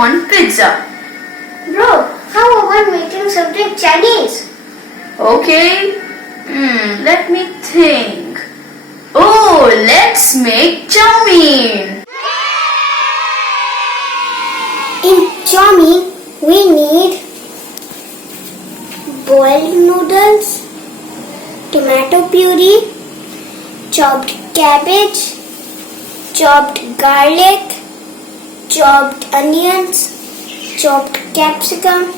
on pizza. Bro, how about making something Chinese? Okay, let me think. Oh, let's make chow mein. In chow mein, we need boiled noodles, tomato puree, chopped cabbage, chopped garlic, chopped onions, chopped capsicum,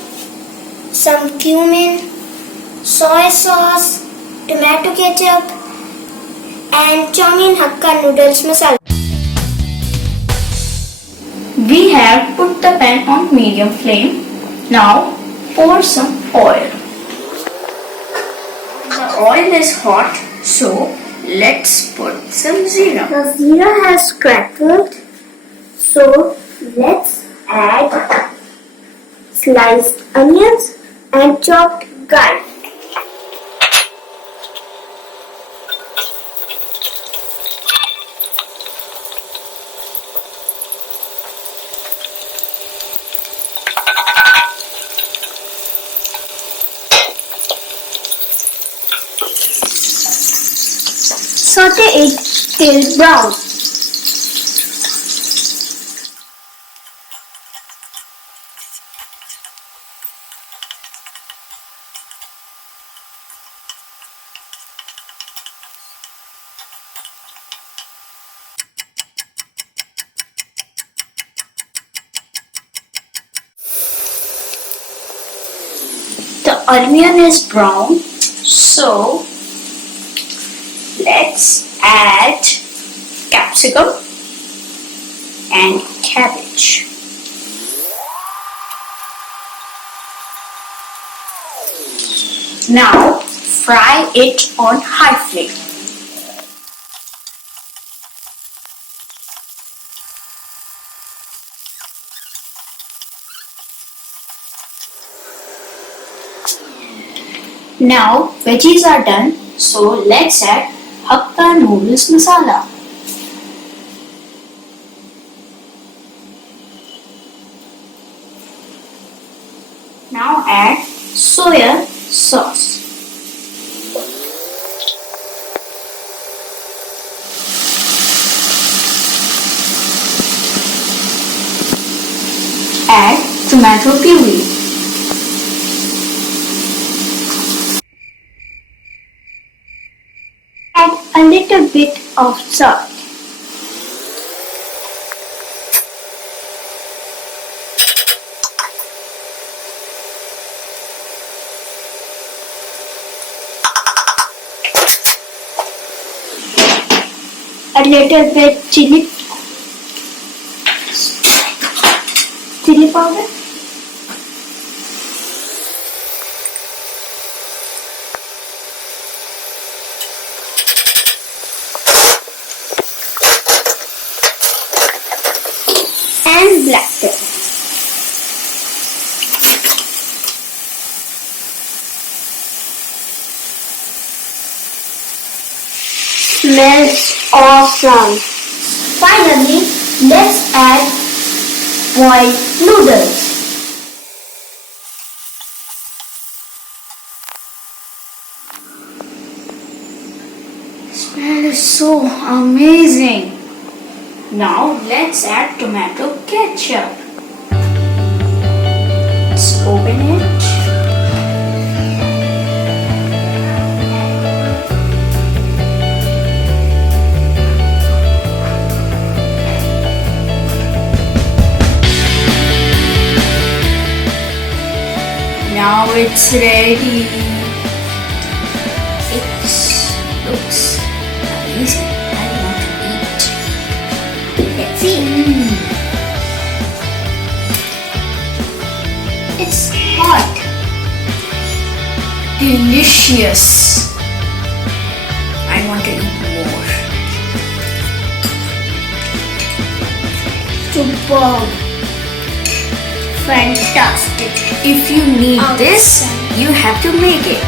some cumin, soy sauce, tomato ketchup, and chow mein hakka noodles masala. We have put the pan on medium flame. Now pour some oil. The oil is hot, so let's put some zira. The zira has crackled, so let's add sliced onions and chopped garlic. Saute it till brown. The onion is brown, so let's add capsicum and cabbage. Now fry it on high flame. Now veggies are done, so let's add hakka noodles masala. Now add soya sauce. Add tomato puree. Add a little bit of salt. A little bit chili powder. And black pepper. Smells awesome. Finally, let's add boiled noodles. Smell is so amazing. Now let's add tomato ketchup. Let's open it. Now it's ready. It looks amazing. I want to eat. Let's see. It's hot. Delicious. I want to eat more. Superb. Fantastic. If you need this, you have to make it.